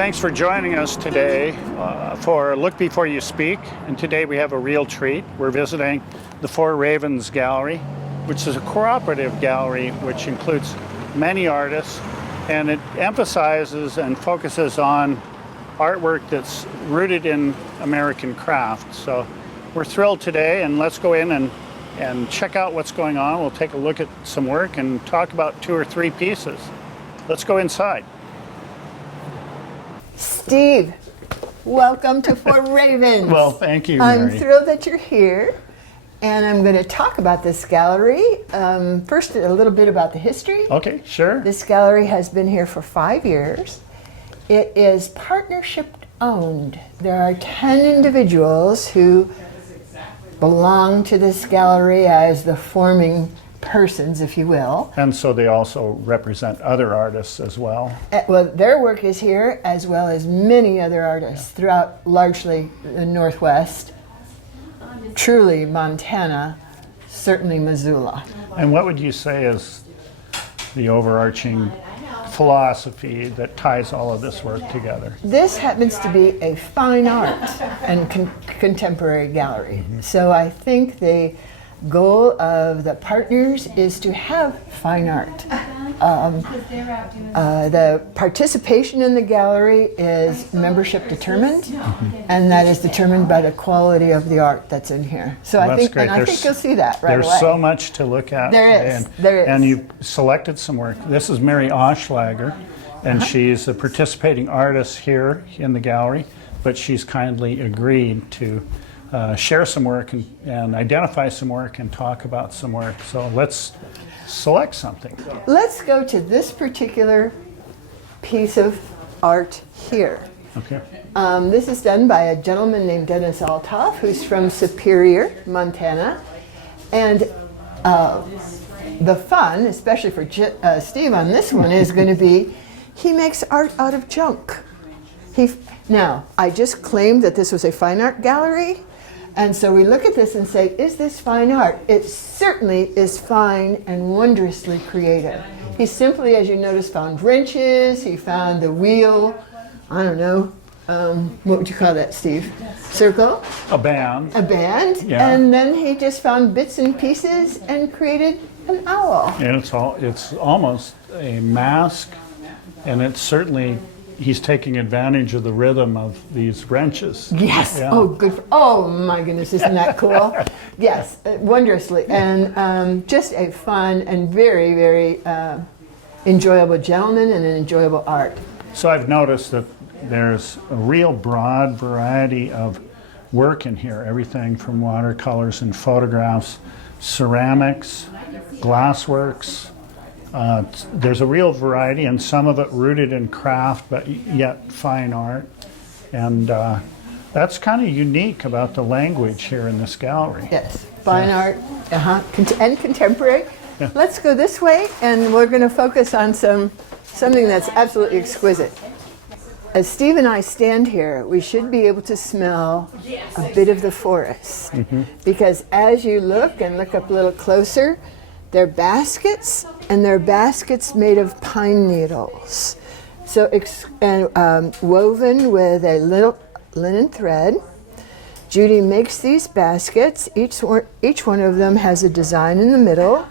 Thanks for joining us today for Look Before You Speak. And today we have a real treat. We're visiting the Four Ravens Gallery, which is a cooperative gallery which includes many artists, and it emphasizes and focuses on artwork that's rooted in American craft. So we're thrilled today, and let's go in and check out what's going on. We'll take a look at some work and talk about 2 or 3 pieces. Let's go inside. Steve, welcome to Four Ravens. Well, thank you, Mary. I'm thrilled that you're here, and I'm going to talk about this gallery. First, a little bit about the history. Okay, sure. This gallery has been here for 5 years. It is partnership owned. There are 10 individuals who belong to this gallery as the forming persons, if you will. And so they also represent other artists as well. Well, their work is here, as well as many other artists throughout largely the Northwest, truly Montana, certainly Missoula. And what would you say is the overarching philosophy that ties all of this work together? This happens to be a fine art and contemporary gallery. So I think the goal of the partners is to have fine art. The participation in the gallery is membership determined, and that is determined by the quality of the art that's in here. So Well, I think you'll see that right away. There's so much to look at. There is. And you've selected some work. This is Mary Oschlager, and she's a participating artist here in the gallery, but she's kindly agreed to share some work and identify some work and talk about some work. So let's select something. Let's go to this particular piece of art here. Okay. This is done by a gentleman named Dennis Althoff, who's from Superior, Montana. And the fun, especially for Steve on this one, is going to be he makes art out of junk. Now, I just claimed that this was a fine art gallery. And so we look at this and say, is this fine art? It certainly is fine and wondrously creative. He simply, as you notice, found wrenches. He found the wheel. I don't know. What would you call that, Steve? Circle? A band. A band. Yeah. And then he just found bits and pieces and created an owl. And it's almost a mask, and it's certainly he's taking advantage of the rhythm of these wrenches. Yes. Yeah. Oh, good. Oh my goodness, isn't that cool? Yes, wondrously, and just a fun and very, very enjoyable gentleman and an enjoyable art. So I've noticed that there's a real broad variety of work in here. Everything from watercolors and photographs, ceramics, glassworks. There's a real variety, and some of it rooted in craft, but yet fine art. And that's kind of unique about the language here in this gallery. Yes, fine art, and contemporary. Yeah. Let's go this way, and we're going to focus on something that's absolutely exquisite. As Steve and I stand here, we should be able to smell a bit of the forest. Because as you look up a little closer, they're baskets, and they're baskets made of pine needles. So, woven with a little linen thread. Judy makes these baskets. Each one of them has a design in the middle,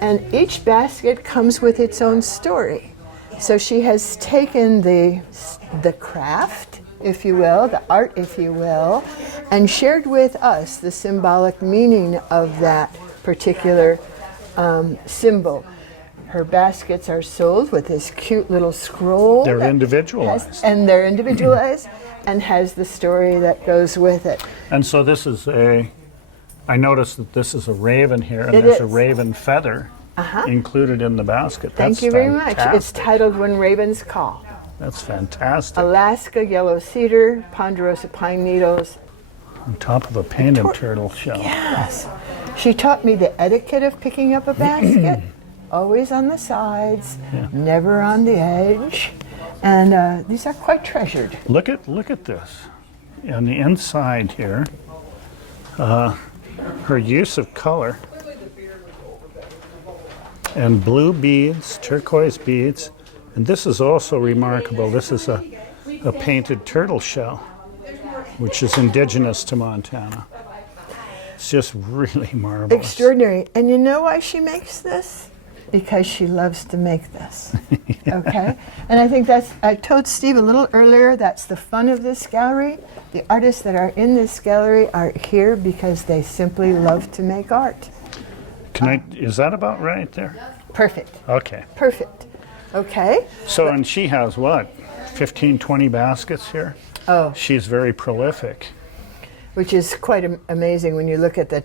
and each basket comes with its own story. So she has taken the craft, if you will, the art, if you will, and shared with us the symbolic meaning of that particular symbol. Her baskets are sold with this cute little scroll. They're individualized. They're individualized and has the story that goes with it. And so this is I noticed that this is a raven here, and It there's is. a raven feather included in the basket. Thank you very much. It's titled When Ravens Call. That's fantastic. Alaska yellow cedar, ponderosa pine needles. On top of a painted turtle shell. Yes. She taught me the etiquette of picking up a basket. Always on the sides, never on the edge. And these are quite treasured. Look at this. On the inside here, her use of color and blue beads, turquoise beads, and this is also remarkable. This is a a painted turtle shell, which is indigenous to Montana. It's just really marvelous. Extraordinary. And you know why she makes this? Because she loves to make this. Okay? And I think I told Steve a little earlier, that's the fun of this gallery. The artists that are in this gallery are here because they simply love to make art. Is that about right there? Perfect. Okay. Perfect. Okay? So, and she has what? 15, 20 baskets here? Oh. She's very prolific. Which is quite amazing when you look at the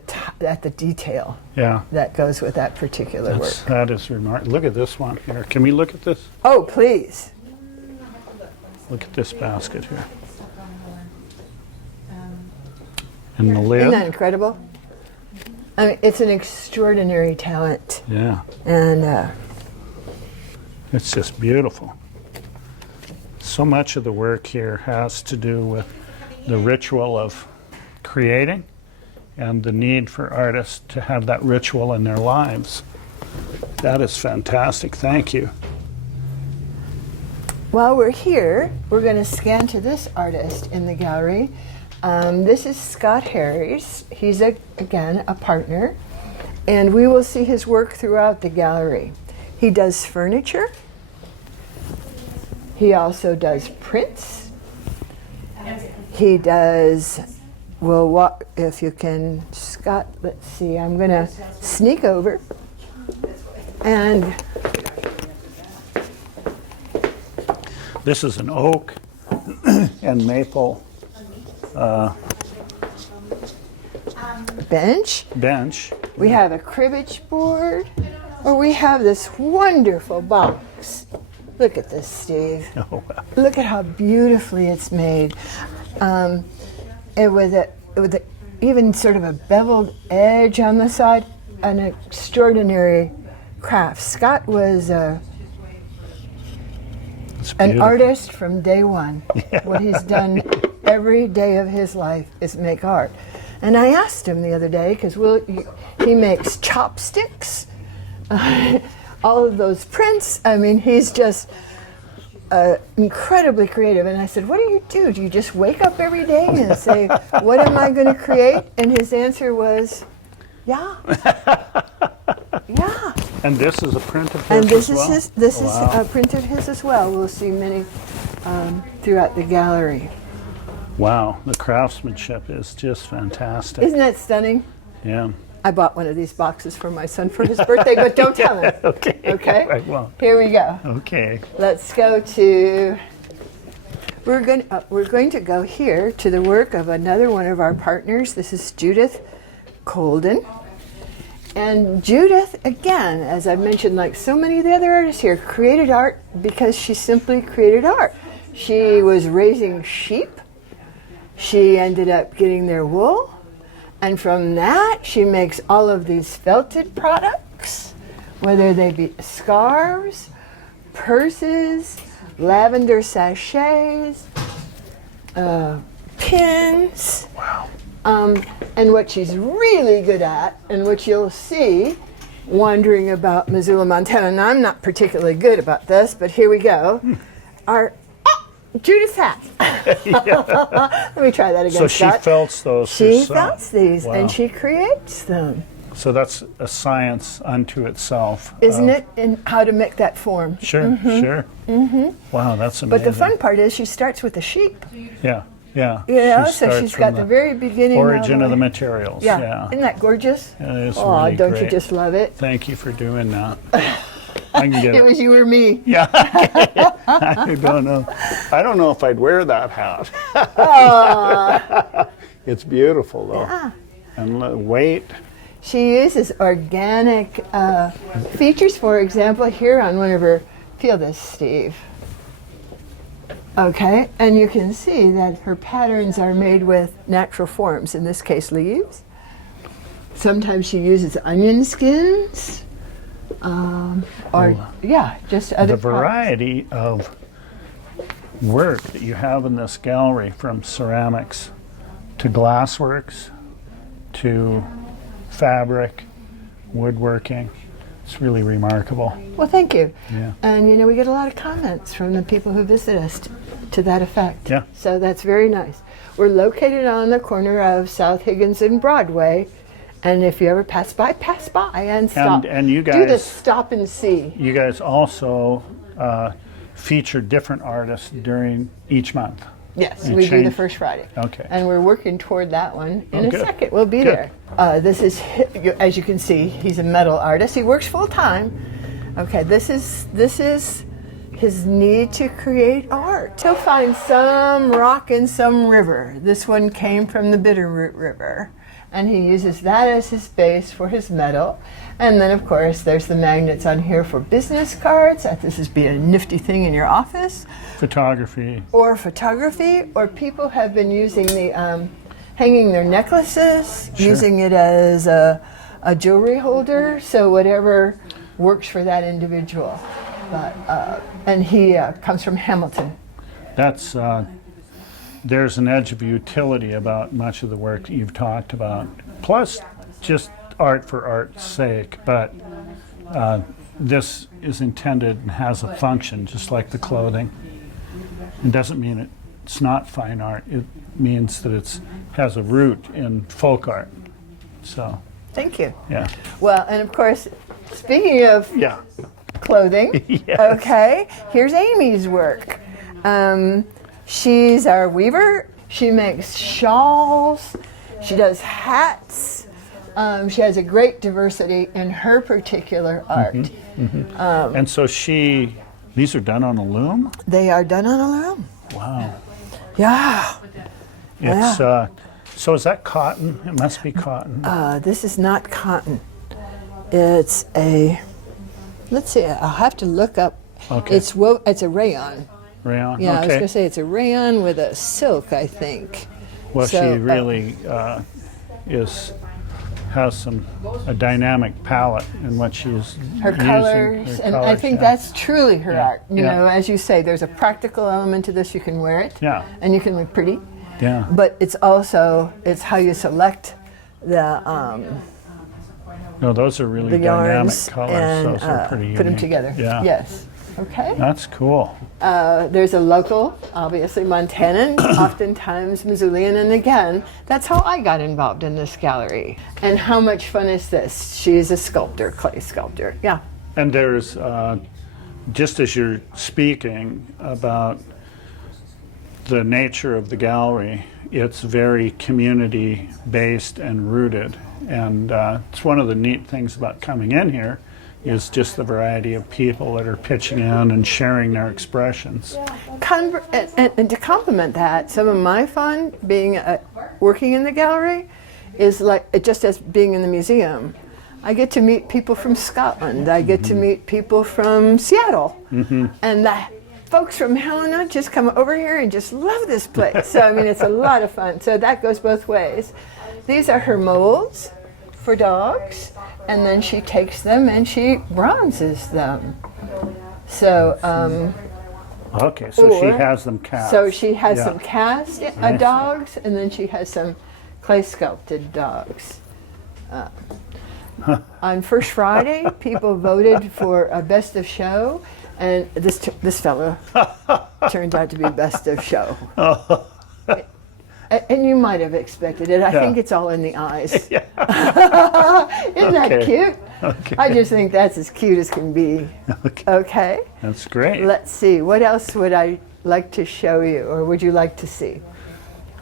detail Yeah. that goes with that particular work. That is remarkable. Look at this one here. Can we look at this? Oh, please. Look at this basket here. And the lid. Isn't that incredible? I mean, it's an extraordinary talent. Yeah. And It's just beautiful. So much of the work here has to do with the ritual of creating and the need for artists to have that ritual in their lives. That is fantastic. Thank you. while we're here, we're going to scan to this artist in the gallery. This is Scott Harris. He's, again, a partner. And we will see his work throughout the gallery. He does furniture. He also does prints. He does, well, if you can, Scott, let's see, I'm going to sneak over. And this is an oak and maple bench. We have a cribbage board, or we have this wonderful box. Look at this, Steve. Oh, wow. Look at how beautifully it's made. With even sort of a beveled edge on the side, an extraordinary craft. Scott was an artist from day one. Yeah. What he's done every day of his life is make art. And I asked him the other day, because he makes chopsticks, all of those prints. I mean, he's just incredibly creative. And I said, what do? Do you just wake up every day and say, what am I going to create? And his answer was, yeah. Yeah. And this is a print of his and this as well? Is this Wow. is a print of his as well. We'll see many throughout the gallery. Wow, the craftsmanship is just fantastic. Isn't that stunning? Yeah. I bought one of these boxes for my son for his birthday, but don't tell him. Okay. Okay? I won't. Here we go. Okay. Let's go to, we're going to go here to the work of another one of our partners. This is Judith Colden. And Judith, again, as I've mentioned, like so many of the other artists here, created art because she simply created art. She was raising sheep. She ended up getting their wool. And from that, she makes all of these felted products, whether they be scarves, purses, lavender sachets, pins. Wow. And what she's really good at, and what you'll see wandering about Missoula, Montana, and I'm not particularly good about this, but here we go, are Judith's hat. Let me try that again, So she Scott. felts those She herself. felts these, Wow. and she creates them. So that's a science unto itself. Isn't it? And how to make that form. Sure, sure. Mm-hmm. Wow, that's amazing. But the fun part is she starts with the sheep. Yeah, yeah. You know, She so starts she's from got the very beginning. origin all of the way. materials. Yeah. Yeah. Isn't that gorgeous? It is Oh, really don't great. you just love it? Thank you for doing that. I can get It was you or me. Yeah. I don't know. I don't know if I'd wear that hat. It's beautiful though. Yeah. And weight. She uses organic features, for example, here on one of her, feel this, Steve. Okay, and you can see that her patterns are made with natural forms, in this case leaves. Sometimes she uses onion skins, just other The variety of work that you have in this gallery, from ceramics to glassworks to fabric, woodworking. It's really remarkable. Well, thank you. Yeah. And you know, we get a lot of comments from the people who visit us to that effect. Yeah. So that's very nice. We're located on the corner of South Higgins and Broadway. And if you ever pass by and stop. And you do the guys, stop and see. you guys also feature different artists during each month. Yes, You we do the change- first Friday. Okay. And we're working toward that one in Oh, a good. second. We'll be Good. there. This is, as you can see, he's a metal artist. He works full time. Okay, this is his need to create art. He'll find some rock and some river. This one came from the Bitterroot River. And he uses that as his base for his metal. And then, of course, there's the magnets on here for business cards. This is be a nifty thing in your office. Photography. Or photography, or people have been using the hanging their necklaces, Sure. using it as a jewelry holder. So whatever works for that individual. But and he comes from Hamilton. That's there's an edge of utility about much of the work that you've talked about. Plus, just art for art's sake, but this is intended and has a function, just like the clothing. It doesn't mean it's not fine art. It means that it has a root in folk art. So, Thank you. yeah. Well, and of course, speaking of Yeah. clothing, Yes. okay, here's Amy's work. She's our weaver. She makes shawls. She does hats. She has a great diversity in her particular art. And so these are done on a loom? They are done on a loom. Wow. Yeah. It's, so is that cotton? It must be cotton. This is not cotton. It's let's see, I'll have to look up. Okay. It's a rayon. Rayon? Yeah, I was going Okay. to say it's a rayon with a silk, I think. Well, So, she really has a dynamic palette in what she's her using. colors, Her and I colors, think yeah. that's truly her art. You Yeah. know, as you say, there's a practical element to this. You can wear it, Yeah. and you can look pretty. Yeah. But it's how you select the No, those are really the dynamic yarns colors. and Those are pretty unique. put them together. Yeah. Yes. Okay. That's cool. There's a local, obviously Montanan, oftentimes Missoulian, and again, that's how I got involved in this gallery. And how much fun is this? She's a sculptor, clay sculptor. Yeah. And there's, just as you're speaking about the nature of the gallery, it's very community-based and rooted. And it's one of the neat things about coming in here is just the variety of people that are pitching in and sharing their expressions. And to complement that, some of my fun being working in the gallery is like just as being in the museum. I get to meet people from Scotland. I get to meet people from Seattle. And the folks from Helena just come over here and just love this place. So, I mean, it's a lot of fun. So that goes both ways. These are her molds for dogs, and then she takes them and she bronzes them. So, Okay, so she Or- has them cast. so she has Yeah. some cast Nice. dogs, and then she has some clay sculpted dogs. On First Friday, people voted for a best of show, and this fellow turned out to be best of show. And you might have expected it. I think it's all in the eyes. Isn't that Okay. cute? Okay. I just think that's as cute as can be. Okay. That's great. Let's see. What else would I like to show you, or would you like to see?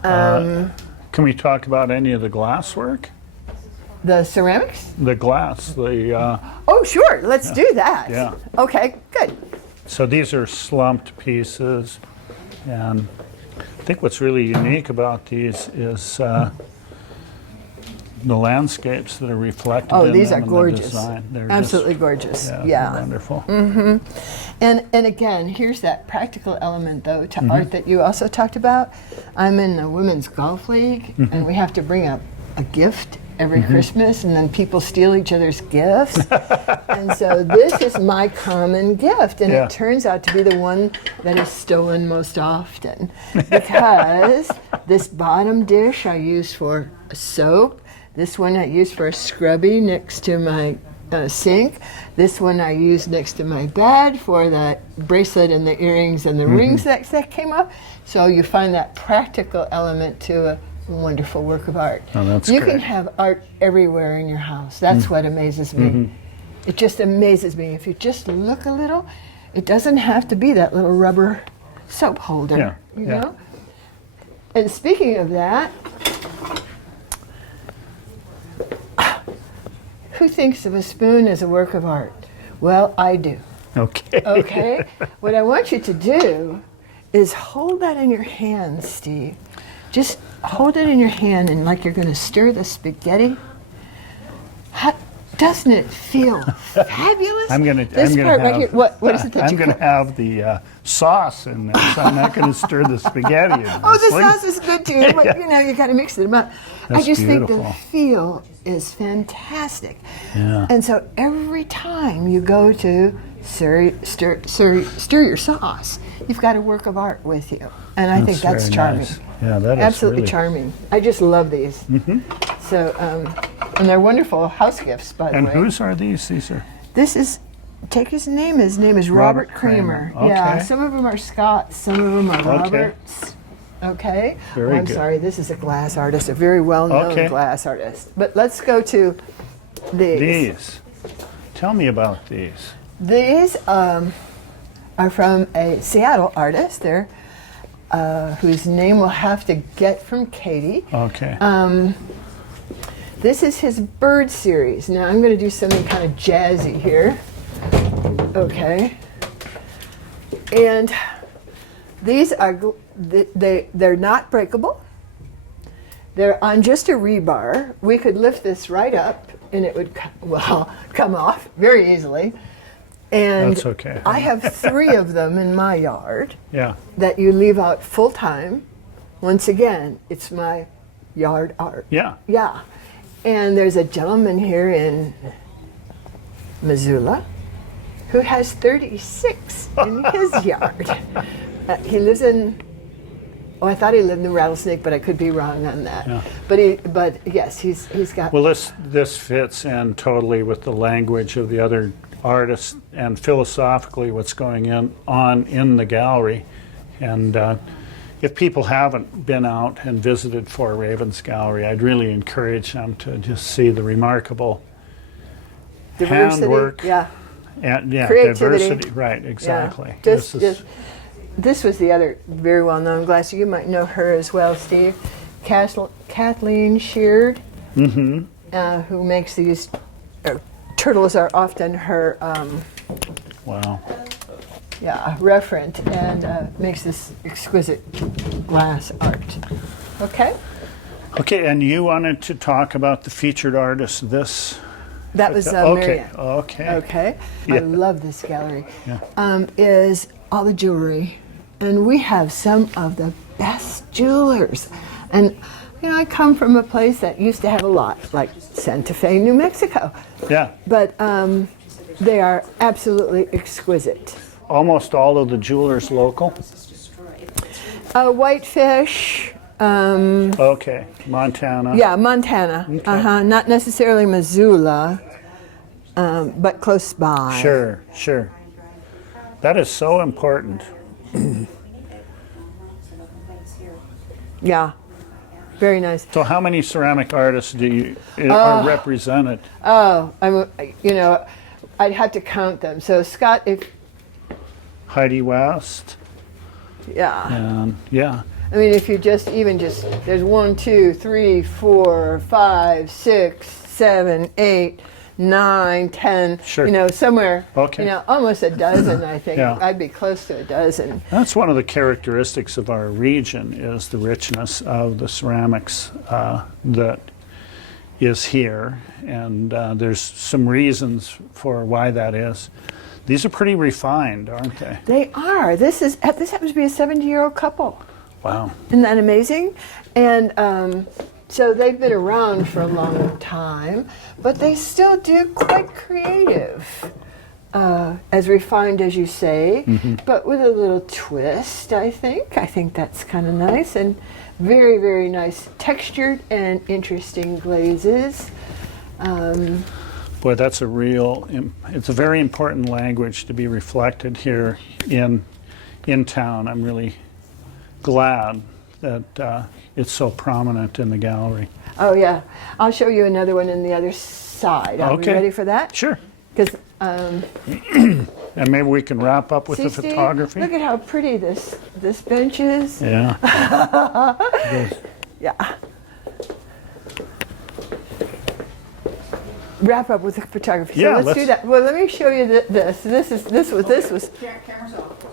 Can we talk about any of the glass work? The ceramics? The glass, Oh, sure. Let's do that. Yeah. Okay, good. so these are slumped pieces, and I think what's really unique about these is the landscapes that are reflected Oh, in these them are and gorgeous. the design. They're Absolutely just, gorgeous. they're Yeah. wonderful. And again, here's that practical element, though, to Mm-hmm. art that you also talked about. I'm in the Women's Golf League, Mm-hmm. and we have to bring up a gift every Christmas, and then people steal each other's gifts. And so this is my common gift, and Yeah. it turns out to be the one that is stolen most often. Because this bottom dish I use for a soap, this one I use for a scrubby next to my sink. This one I use next to my bed for the bracelet and the earrings and the rings that came off. So you find that practical element to a wonderful work of art. Oh, that's you great. can have art everywhere in your house. That's what amazes me. It just amazes me. If you just look a little, it doesn't have to be that little rubber soap holder. Yeah, You yeah. know? And speaking of that, who thinks of a spoon as a work of art? Well, I do. Okay. Okay? What I want you to do is hold that in your hand, Steve. Just hold it in your hand and like you're going to stir the spaghetti. Doesn't it feel fabulous? I'm gonna. This I'm gonna part have, right here. What is it that I'm you gonna put? have the sauce in there, so I'm not gonna stir the spaghetti. In Oh, this the thing. sauce is good too, but you know, you got to mix them up. I That's just think beautiful. the feel is fantastic. Yeah. And so every time you go to stir your sauce, you've got a work of art with you. And I think that's very charming. nice. Yeah, that is Absolutely really charming. I just love these. So, and they're wonderful house gifts, by the And way. whose are these? These are. This is, take his name. His name is Robert Kramer. Kramer. Yeah, Okay. some of them are Scots, some of them are Okay. Roberts. Okay. Very I'm good. sorry, this is a glass artist, a very well-known Okay. glass artist. But let's go to these. These. Tell me about these. These are from a Seattle artist there, whose name we'll have to get from Katie. Okay. This is his bird series. Now I'm going to do something kind of jazzy here. Okay. And these are, they're not breakable. They're on just a rebar. We could lift this right up and it would, come off very easily. And That's okay. I have 3 of them in my yard Yeah. that you leave out full time. Once again, it's my yard art. Yeah. Yeah. And there's a gentleman here in Missoula who has 36 in his yard. He lives in, I thought he lived in Rattlesnake, but I could be wrong on that. Yeah. But yes, he's got. Well, this fits in totally with the language of the other artists and philosophically what's going on in the gallery. And if people haven't been out and visited Four Ravens Gallery, I'd really encourage them to just see the remarkable Diversity, handwork yeah. and Creativity. diversity. Right, exactly. Yeah. This is This was the other very well-known glass. You might know her as well, Steve. Kathleen Sheard, who makes these. Turtles are often her wow. referent and makes this exquisite glass art. Okay? Okay, and you wanted to talk about the featured artist. This. That was Okay. Marianne. Okay. Okay? Yeah. I love this gallery. Yeah. Is all the jewelry. And we have some of the best jewelers. And, you know, I come from a place that used to have a lot, like Santa Fe, New Mexico. Yeah. But they are absolutely exquisite. Almost all of the jewelers local. Whitefish, Okay, Montana. yeah, Montana. Not necessarily Missoula, but close by. Sure, sure. That is so important. Yeah, very nice. So, how many ceramic artists do you are represented? Oh, I'd have to count them. So Scott, Heidi West, yeah. and yeah, I mean, if you just there's 1, 2, 3, 4, 5, 6, 7, 8, 9, 10. Sure. You know, somewhere. Okay. You know, almost a dozen. I think Yeah. I'd be close to a dozen. that's one of the characteristics of our region is the richness of the ceramics that is here, and there's some reasons for why that is. These are pretty refined, aren't they? They are. This happens to be a 70-year-old couple. Wow. Isn't that amazing? And so they've been around for a long time, but they still do quite creative, as refined as you say, but with a little twist, I think. I think that's kind of nice and very, very nice textured and interesting glazes. Boy, that's it's a very important language to be reflected here in town. I'm really glad that it's so prominent in the gallery. Oh yeah, I'll show you another one on the other side. Are we Okay. ready for that? Sure. Because And maybe we can wrap up with see, the Steve, photography. look at how pretty this bench is. Yeah. Yeah. Wrap up with the photography. So Yeah, let's do let's- that. Well, let me show you this. This was. Cameras off.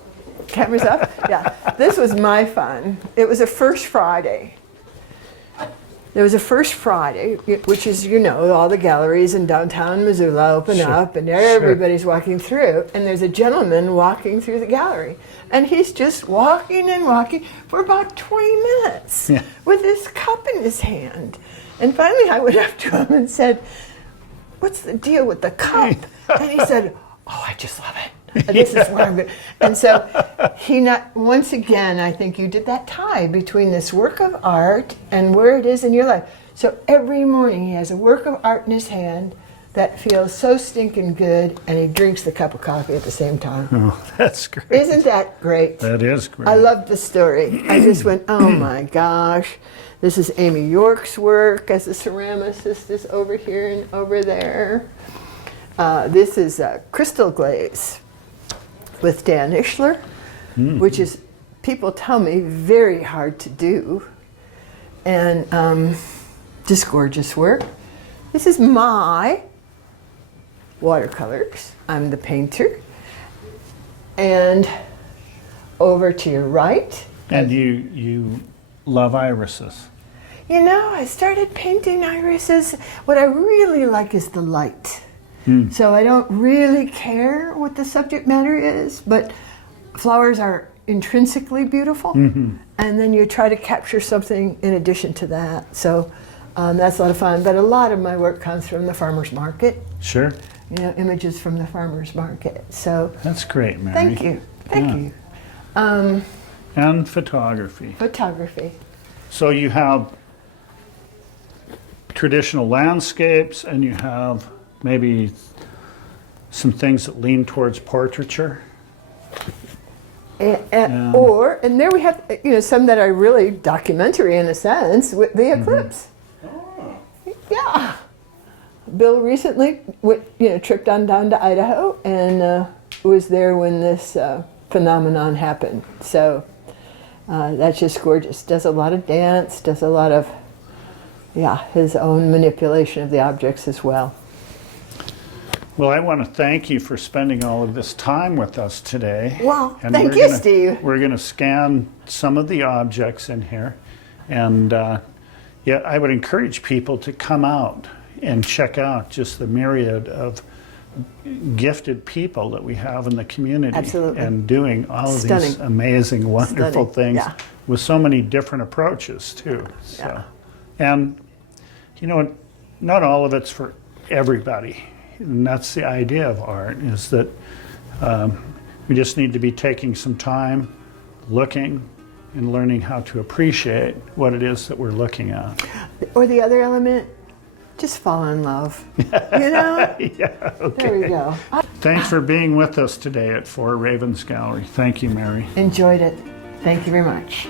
Cameras up? Yeah. This was my fun. It was a first Friday. There was a first Friday, which is, you know, all the galleries in downtown Missoula open Sure. up and everybody's walking through. And there's a gentleman walking through the gallery. And he's just walking and walking for about 20 minutes Yeah. with this cup in his hand. And finally I went up to him and said, "What's the deal with the cup?" And he said, "Oh, I just love it. This is what I'm good." And so once again, I think you did that tie between this work of art and where it is in your life. So every morning he has a work of art in his hand that feels so stinking good, and he drinks the cup of coffee at the same time. Oh, that's great. Isn't that great? That is great. I loved the story. I just went, oh my gosh. This is Amy York's work as a ceramicist is over here and over there. This is crystal glaze with Dan Ishler, which is, people tell me, very hard to do. And just gorgeous work. This is my watercolors. I'm the painter. And over to your right. And you love irises. You know, I started painting irises. What I really like is the light. So I don't really care what the subject matter is, but flowers are intrinsically beautiful. And then you try to capture something in addition to that. So that's a lot of fun. But a lot of my work comes from the farmer's market. Sure. You know, images from the farmer's market. So That's great, Mary. thank you. Thank Yeah. you. And photography. Photography. So you have traditional landscapes and you have maybe some things that lean towards portraiture. And there we have, you know, some that are really documentary in a sense with the eclipse. Yeah. Bill recently tripped on down to Idaho and was there when this phenomenon happened. So that's just gorgeous. Does a lot of dance, does a lot of, his own manipulation of the objects as well. Well, I want to thank you for spending all of this time with us today. Well, And thank we're you, gonna- Steve. We're going to scan some of the objects in here. And I would encourage people to come out and check out just the myriad of gifted people that we have in the community. Absolutely. And doing all of these Stunning. amazing, wonderful Stunning, things yeah. with so many different approaches, too. So. Yeah. And, you know, not all of it's for everybody. And that's the idea of art, is that we just need to be taking some time, looking, and learning how to appreciate what it is that we're looking at. Or the other element, just fall in love. You know? Yeah, okay. There we go. I Thanks for being with us today at Four Ravens Gallery. Thank you, Mary. enjoyed it. Thank you very much.